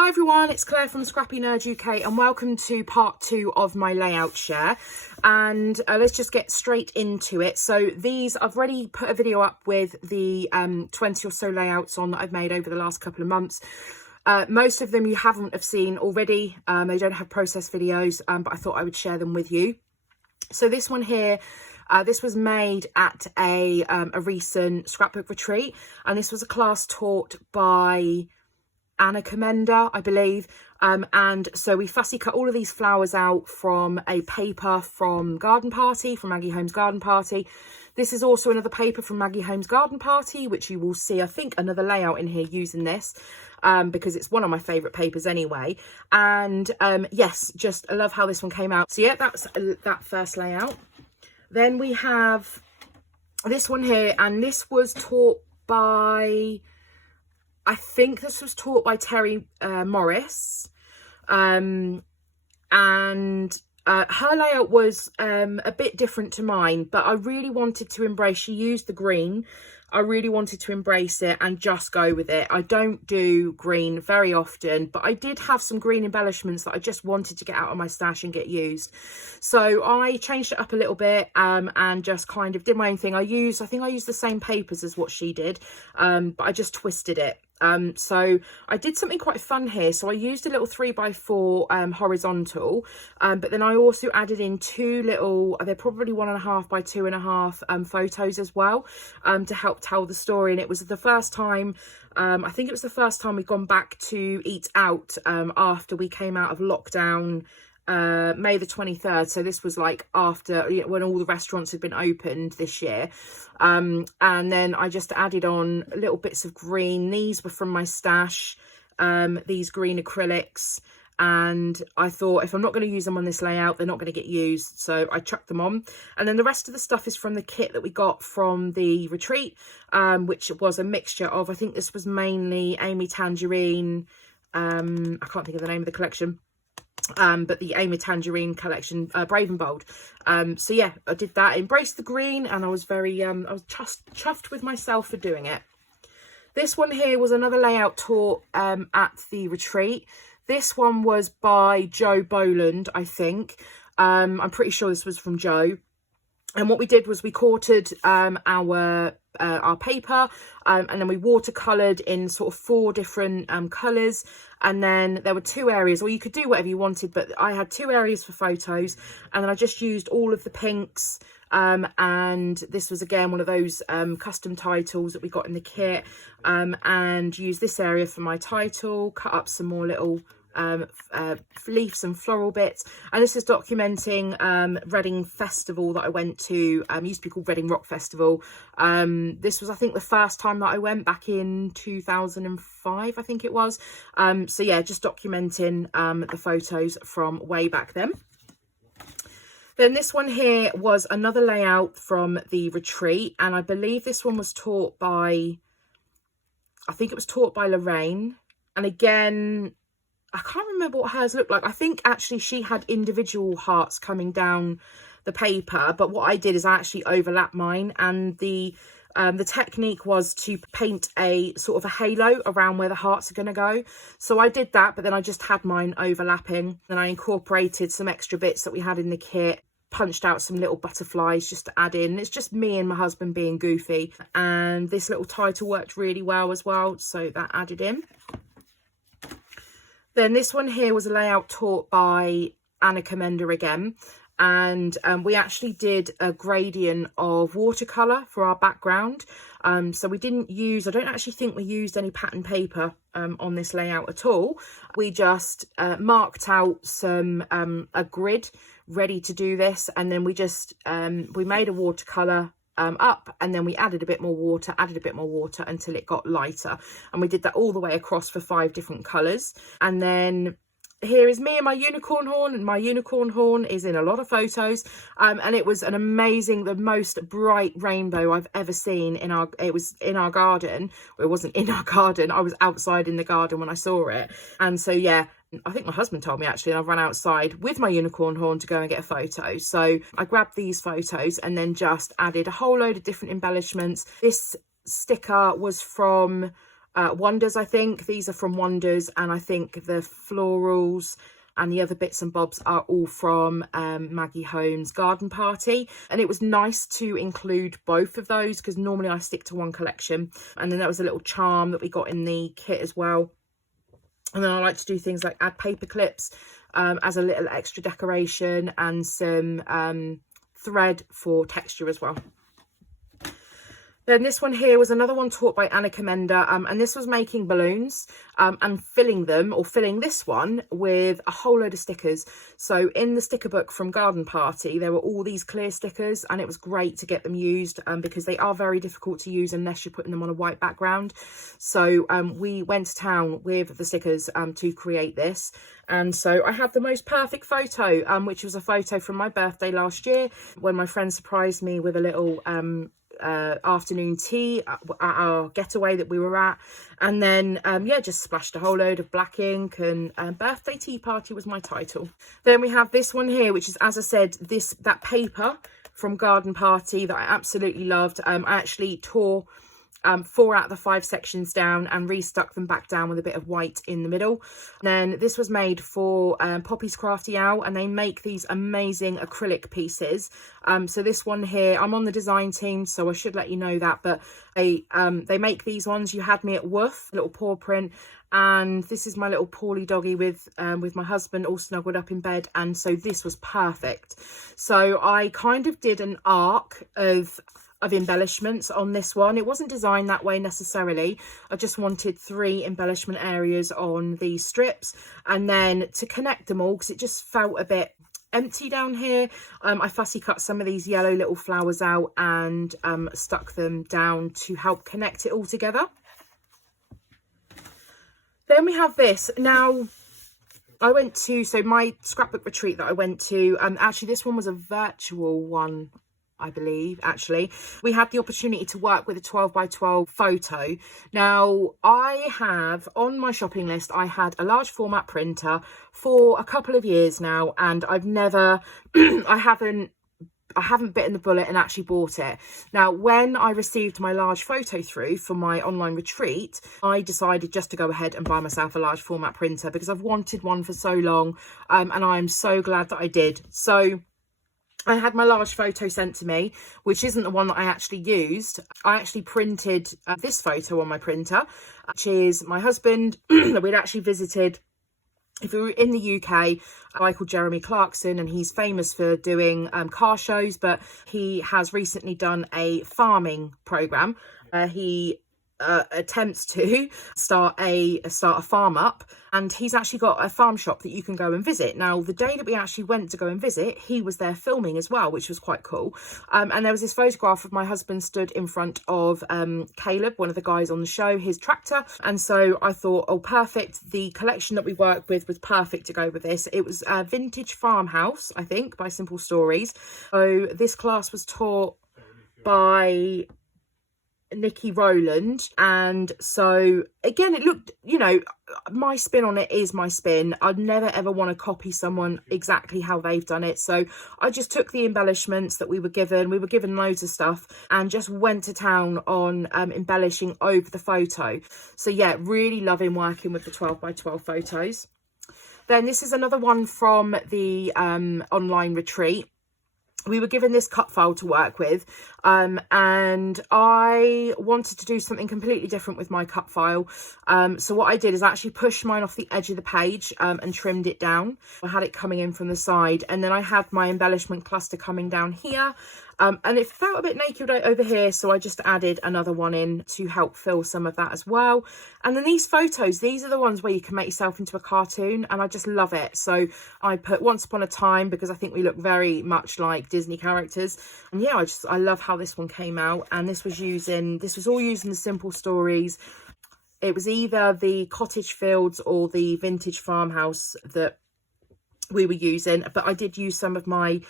Hi everyone, it's Claire from ScrappyNerdUK and welcome to part 2 of my layout share. And let's just get straight into it. So these, I've already put a video up with the 20 or so layouts on that I've made over the last couple of months. Most of them you haven't have seen already. They don't have process videos, but I thought I would share them with you. So this one here, this was made at a recent scrapbook retreat, and this was a class taught by Anna Commenda, I believe. And so we fussy cut all of these flowers out from a paper from Garden Party, from Maggie Holmes Garden Party. This is also another paper from Maggie Holmes Garden Party, which you will see, I think, another layout in here using this, because it's one of my favourite papers anyway. And yes, just I love how this one came out. So yeah, that's that first layout. Then we have this one here, and this was taught by, I think this was taught by Terry Morris, and her layout was a bit different to mine, but I really wanted to embrace, she used the green, I really wanted to embrace it and just go with it. I don't do green very often, but I did have some green embellishments that I just wanted to get out of my stash and get used. So I changed it up a little bit and just kind of did my own thing. I think I used the same papers as what she did, but I just twisted it. So I did something quite fun here. So I used a little 3x4 horizontal, but then I also added in two little, they're probably 1.5 by 2.5 photos as well, to help tell the story. And it was the first time, I think it was the first time we'd gone back to eat out after we came out of lockdown, May the 23rd. So this was like after, when all the restaurants had been opened this year. And then I just added on little bits of green. These were from my stash, these green acrylics. And I thought, if I'm not going to use them on this layout, they're not going to get used. So I chucked them on. And then the rest of the stuff is from the kit that we got from the retreat, which was a mixture of, I think this was mainly Amy Tangerine. I can't think of the name of the collection. But the Amy Tangerine collection, Brave and Bold. So yeah, I did that, embraced the green, and I was very, I was just chuffed with myself for doing it. This one here was another layout taught at the retreat. This one was by Joe Boland, I think. I'm pretty sure this was from Joe. And what we did was we quartered our paper, and then we watercoloured in sort of 4 different colours. And then there were 2 areas, or you could do whatever you wanted, but I had 2 areas for photos, and then I just used all of the pinks. And this was again one of those custom titles that we got in the kit, and used this area for my title, cut up some more little leaves and floral bits. And this is documenting Reading Festival that I went to. Used to be called Reading Rock Festival. This was, I think, the first time that I went, back in 2005, I think it was. So yeah, just documenting the photos from way back then. Then this one here was another layout from the retreat, and I believe this one was taught by, I think it was taught by Lorraine. And again, I can't remember what hers looked like. I think actually she had individual hearts coming down the paper, but what I did is I actually overlapped mine, and the technique was to paint a sort of a halo around where the hearts are going to go. So I did that, but then I just had mine overlapping. Then I incorporated some extra bits that we had in the kit, punched out some little butterflies just to add in. It's just me and my husband being goofy, and this little title worked really well as well, so that added in. Then this one here was a layout taught by Anna Commenda again, and we actually did a gradient of watercolor for our background. So we didn't use, I don't actually think we used any pattern paper on this layout at all. We just marked out some a grid ready to do this, and then we just we made a watercolor up, and then we added a bit more water until it got lighter, and we did that all the way across for 5 different colors. And then here is me and my unicorn horn, and my unicorn horn is in a lot of photos, and it was an amazing, the most bright rainbow I've ever seen in our, it was in our garden. Well, it wasn't in our garden, I was outside in the garden when I saw it. And so yeah, I think my husband told me actually, and I've run outside with my unicorn horn to go and get a photo. So I grabbed these photos and then just added a whole load of different embellishments. This sticker was from Wonders, I think. These are from Wonders, and I think the florals and the other bits and bobs are all from Maggie Holmes' Garden Party. And it was nice to include both of those because normally I stick to one collection. And then there was a little charm that we got in the kit as well. And then I like to do things like add paper clips as a little extra decoration, and some thread for texture as well. Then this one here was another one taught by Anna Commenda, and this was making balloons and filling them, or filling this one with a whole load of stickers. So in the sticker book from Garden Party, there were all these clear stickers, and it was great to get them used because they are very difficult to use unless you're putting them on a white background. So we went to town with the stickers to create this. And so I had the most perfect photo, which was a photo from my birthday last year when my friend surprised me with a little afternoon tea at our getaway that we were at. And then yeah, just splashed a whole load of black ink, and birthday tea party was my title. Then we have this one here, which is, as I said, that paper from Garden Party that I absolutely loved. I actually tore 4 out of the 5 sections down and restuck them back down with a bit of white in the middle. Then this was made for Poppy's Crafty Owl, and they make these amazing acrylic pieces. So this one here, I'm on the design team, so I should let you know that, but they make these ones. You had me at Woof, little paw print, and this is my little Paulie doggy with my husband all snuggled up in bed, and so this was perfect. So I kind of did an arc of embellishments on this one. It wasn't designed that way necessarily. I just wanted 3 embellishment areas on these strips, and then to connect them all, because it just felt a bit empty down here, I fussy cut some of these yellow little flowers out and stuck them down to help connect it all together. Then we have this. Now I went to, so my scrapbook retreat that I went to, actually this one was a virtual one, I believe. Actually, we had the opportunity to work with a 12 by 12 photo. Now I have on my shopping list, I had a large format printer for a couple of years now, and I've never I haven't bitten the bullet and actually bought it. Now, when I received my large photo through for my online retreat, I decided just to go ahead and buy myself a large format printer because I've wanted one for so long, and I'm so glad that I did. So I had my large photo sent to me, which isn't the one that I actually used. I actually printed this photo on my printer, which is my husband that we'd actually visited. If we were in the UK, a guy called Jeremy Clarkson, and he's famous for doing car shows, but he has recently done a farming program. He attempts to start a farm up, and he's actually got a farm shop that you can go and visit. Now, the day that we actually went to go and visit, he was there filming as well, which was quite cool. And there was this photograph of my husband stood in front of Caleb, one of the guys on the show, his tractor. And so I thought, oh, perfect. The collection that we worked with was perfect to go with this. It was a Vintage Farmhouse, I think, by Simple Stories. So this class was taught by Nikki Rowland, and so again, it looked, you know, my spin on it is my spin. I'd never ever want to copy someone exactly how they've done it, so I just took the embellishments that we were given loads of stuff, and just went to town on embellishing over the photo. So yeah, really loving working with the 12 by 12 photos. Then this is another one from the online retreat. We were given this cut file to work with, and I wanted to do something completely different with my cut file. So what I did is actually pushed mine off the edge of the page and trimmed it down. I had it coming in from the side, and then I had my embellishment cluster coming down here. And it felt a bit naked over here, so I just added another one in to help fill some of that as well. And then these photos, these are the ones where you can make yourself into a cartoon, and I just love it. So I put Once Upon a Time because I think we look very much like Disney characters. And yeah, I love how this one came out. And this was all using the Simple Stories. It was either the cottage fields or the vintage farmhouse that we were using, but I did use some of my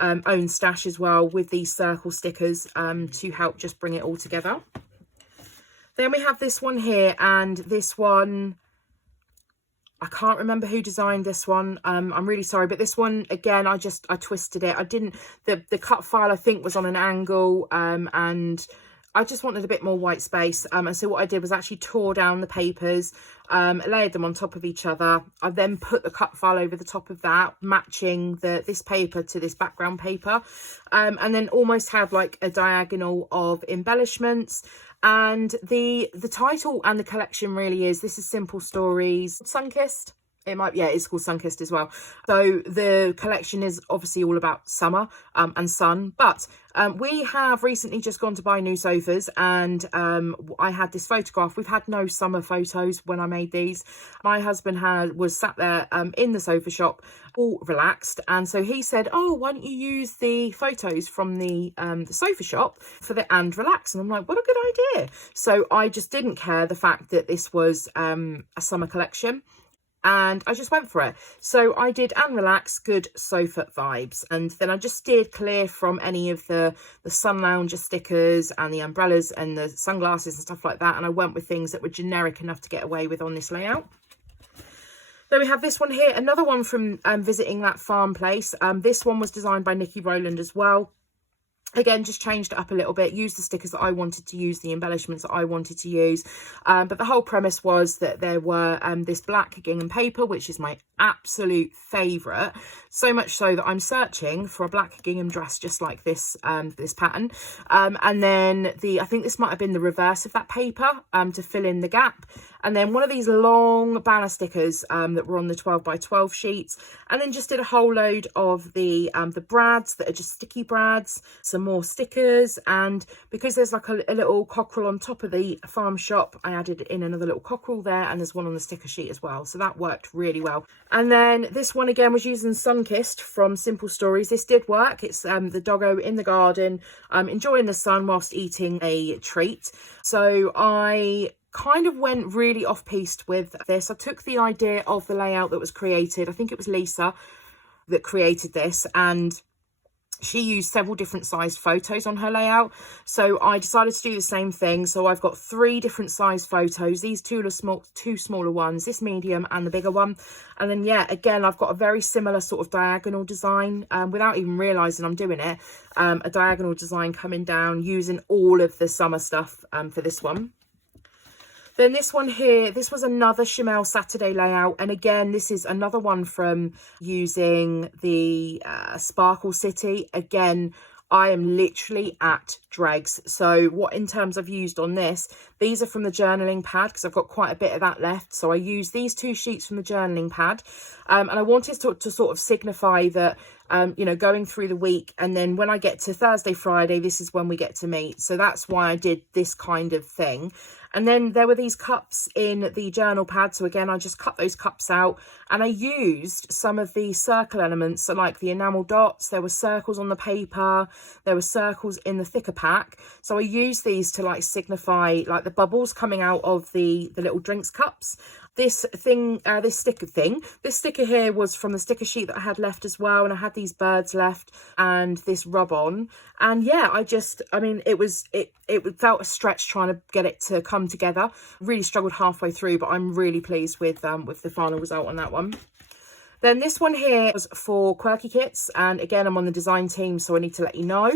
own stash as well with these circle stickers to help just bring it all together. Then we have this one here, and this one, I can't remember who designed this one. I'm really sorry, but this one, again, I twisted it. I didn't, the cut file I think was on an angle, and I just wanted a bit more white space. And so what I did was actually tore down the papers, layered them on top of each other. I then put the cut file over the top of that, matching this paper to this background paper, and then almost had like a diagonal of embellishments. And the title and the collection really is, this is Simple Stories Sunkissed. It might, yeah, it's called Sunkissed as well. So the collection is obviously all about summer and sun, but we have recently just gone to buy new sofas, and I had this photograph. We've had no summer photos when I made these. My husband was sat there in the sofa shop, all relaxed, and so he said, oh, why don't you use the photos from the sofa shop for the and relax? And I'm like, what a good idea. So I just didn't care the fact that this was a summer collection, and I just went for it. So I did and relax, good sofa vibes, and then I just steered clear from any of the sun lounger stickers and the umbrellas and the sunglasses and stuff like that, and I went with things that were generic enough to get away with on this layout. Then we have this one here, another one from visiting that farm place. This one was designed by Nikki Rowland as well. Again, just changed it up a little bit, used the stickers that I wanted to use, the embellishments that I wanted to use. But the whole premise was that there were this black gingham paper, which is my absolute favourite. So much so that I'm searching for a black gingham dress just like this, this pattern. And then I think this might have been the reverse of that paper to fill in the gap. And then one of these long banner stickers that were on the 12 by 12 sheets. And then just did a whole load of the brads that are just sticky brads, some more stickers, and because there's like a little cockerel on top of the farm shop, I added in another little cockerel there, and there's one on the sticker sheet as well, so that worked really well. And then this one again was using Sunkissed from Simple Stories. This did work. It's the doggo in the garden enjoying the sun whilst eating a treat. So I kind of went really off-piste with this. I took the idea of the layout that was created, I think it was Lisa that created this, and she used several different sized photos on her layout. So I decided to do the same thing. So I've got 3 different sized photos. These two smaller ones, this medium and the bigger one. And then, yeah, again, I've got a very similar sort of diagonal design without even realising I'm doing it. A diagonal design coming down using all of the summer stuff for this one. Then this one here, this was another Chamel Saturday layout. And again, this is another one from using the Sparkle City. Again, I am literally at dregs. So what in terms I've used on this, these are from the journaling pad because I've got quite a bit of that left. So I used these 2 sheets from the journaling pad. And I wanted to sort of signify that, you know, going through the week, and then when I get to Thursday, Friday, this is when we get to meet. So that's why I did this kind of thing. And then there were these cups in the journal pad. So again, I just cut those cups out, and I used some of the circle elements. So like the enamel dots, there were circles on the paper, there were circles in the thicker pack. So I used these to like signify like the bubbles coming out of the little drinks cups. This sticker here was from the sticker sheet that I had left as well, and I had these birds left and this rub on. And yeah, I mean, it felt a stretch trying to get it to come together. Really struggled halfway through, but I'm really pleased with the final result on that one. Then this one here was for Quirky Kits, and again, I'm on the design team, so I need to let you know.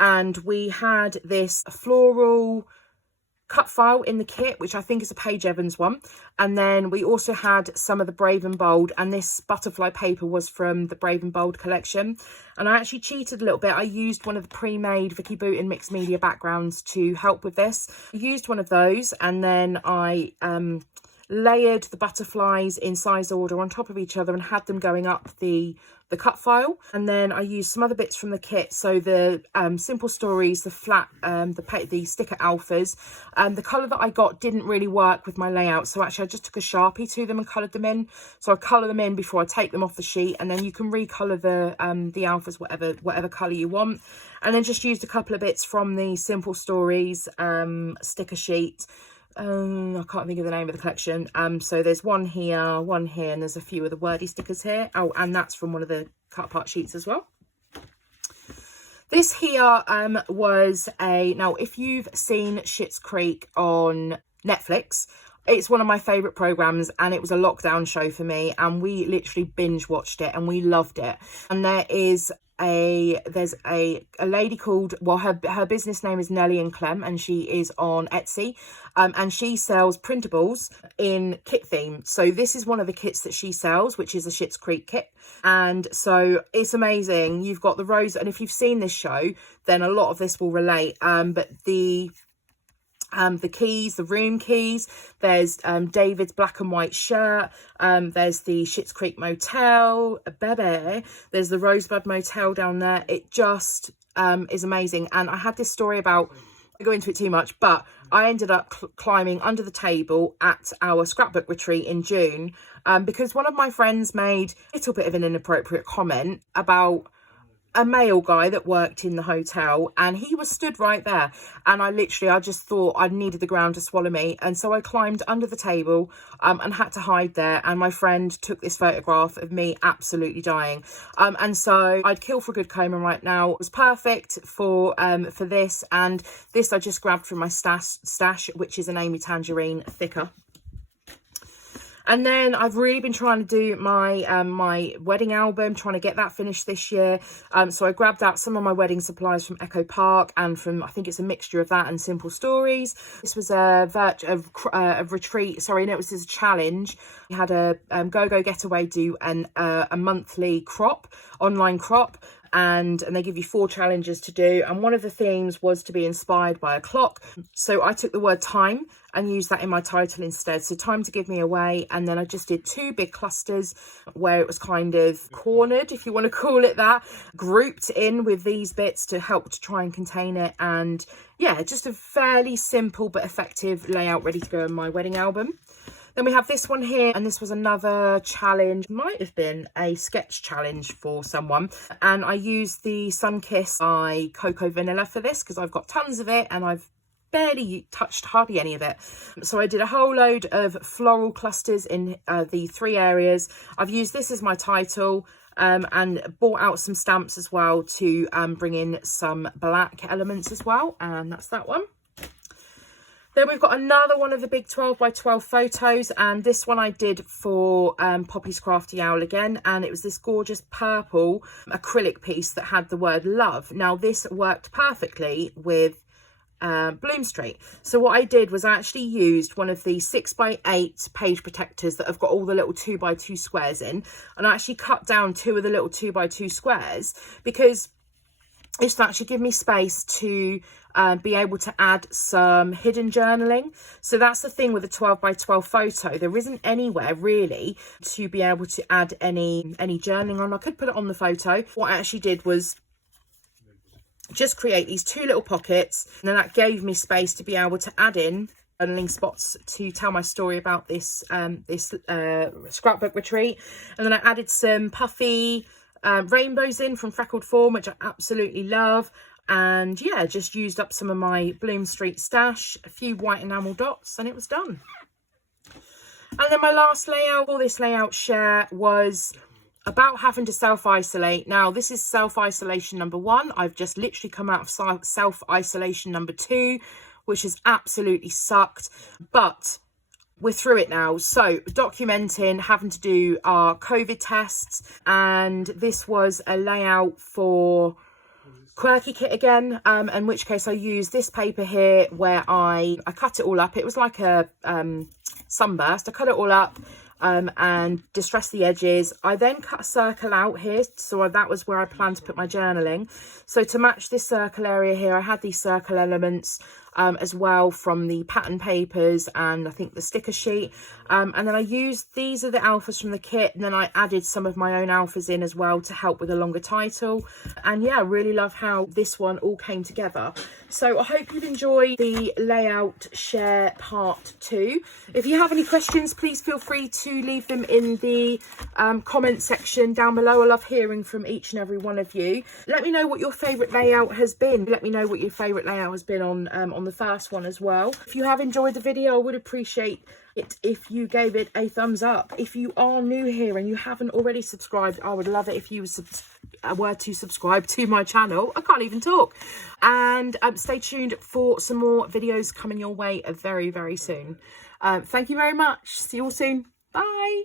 And we had this floral cut file in the kit, which I think is a Paige Evans one, and then we also had some of the Brave and Bold, and this butterfly paper was from the Brave and Bold collection. And I actually cheated a little bit. I used one of the pre-made Vicky Booten mixed media backgrounds to help with this. I used one of those, and then I layered the butterflies in size order on top of each other and had them going up the cut file. And then I used some other bits from the kit, so the Simple Stories, the flat the sticker alphas. The colour that I got didn't really work with my layout, so actually I just took a Sharpie to them and coloured them in. So I colour them in before I take them off the sheet, and then you can recolour the alphas whatever colour you want. And then just used a couple of bits from the Simple Stories sticker sheet. I can't think of the name of the collection. So there's one here, and there's a few of the wordy stickers here. Oh, and that's from one of the cut apart sheets as well. This here was now if you've seen Schitt's Creek on Netflix, it's one of my favourite programmes, and it was a lockdown show for me, and we literally binge watched it and we loved it. And there is there's a lady called, well, her business name is Nelly and Clem, and she is on Etsy, and she sells printables in kit theme. So this is one of the kits that she sells, which is a Schitt's Creek kit, and so it's amazing. You've got the rose, and if you've seen this show, then a lot of this will relate. But the keys, the room keys, there's David's black and white shirt, there's the Schitt's Creek Motel, Bebe, there's the Rosebud Motel down there. It just is amazing. And I had this story about, I go into it too much, but I ended up climbing under the table at our scrapbook retreat in June, because one of my friends made a little bit of an inappropriate comment about a male guy that worked in the hotel, and he was stood right there, and I just thought I needed the ground to swallow me, and so I climbed under the table and had to hide there, and my friend took this photograph of me absolutely dying, and so I'd kill for a good coma right now. It was perfect for this, and this I just grabbed from my stash, which is an Amy Tangerine thicker. And then I've really been trying to do my my wedding album, trying to get that finished this year. So I grabbed out some of my wedding supplies from Echo Park and from, I think it's a mixture of that and Simple Stories. This was a retreat, sorry, no, it was a challenge. We had a Go Getaway do a monthly crop, online crop. And they give you 4 challenges to do, and one of the themes was to be inspired by a clock. So I took the word time and used that in my title instead, so time to give me away. And then I just did 2 big clusters where it was kind of cornered, if you want to call it that, grouped in with these bits to help to try and contain it. And yeah, just a fairly simple but effective layout ready to go in my wedding album. Then we have this one here, and this was another challenge, might have been a sketch challenge for someone. And I used the Sun Kiss by Cocoa Vanilla for this because I've got tons of it and I've barely touched hardly any of it. So I did a whole load of floral clusters in the 3 areas. I've used this as my title. And bought out some stamps as well to bring in some black elements as well. And that's that one. Then we've got another one of the big 12 by 12 photos, and this one I did for Poppy's Crafty Owl again, and it was this gorgeous purple acrylic piece that had the word love. Now this worked perfectly with Bloom Street. So what I did was I actually used one of the 6 by 8 page protectors that have got all the little 2 by 2 squares in, and I actually cut down 2 of the little 2 by 2 squares because it's to actually give me space to be able to add some hidden journaling. So that's the thing with a 12 by 12 photo. There isn't anywhere really to be able to add any journaling on. I could put it on the photo. What I actually did was just create these 2 little pockets, and then that gave me space to be able to add in journaling spots to tell my story about this scrapbook retreat. And then I added some puffy rainbows in from Freckled Fawn, which I absolutely love. And yeah, just used up some of my Bloom Street stash, a few white enamel dots, and it was done. And then my last layout for this layout share was about having to self-isolate. Now this is self-isolation number 1. I've just literally come out of self-isolation number 2, which has absolutely sucked, but we're through it now. So documenting having to do our COVID tests, and this was a layout for Quirky Kit again, in which case I used this paper here where I cut it all up. It was like a sunburst. I cut it all up and distressed the edges. I then cut a circle out here, so that was where I planned to put my journaling. So to match this circle area here, I had these circle elements as well from the pattern papers and I think the sticker sheet, and then I used, these are the alphas from the kit, and then I added some of my own alphas in as well to help with a longer title. And yeah, I really love how this one all came together. So I hope you've enjoyed the layout share part 2. If you have any questions, please feel free to leave them in the comment section down below. I love hearing from each and every one of you. Let me know what your favourite layout has been. Let me know what your favourite layout has been on the first one as well. If you have enjoyed the video, I would appreciate it if you gave it a thumbs up. If you are new here and you haven't already subscribed, I would love it if you were to subscribe to my channel. I can't even talk. And stay tuned for some more videos coming your way very, very soon. Thank you very much. See you all soon. Bye.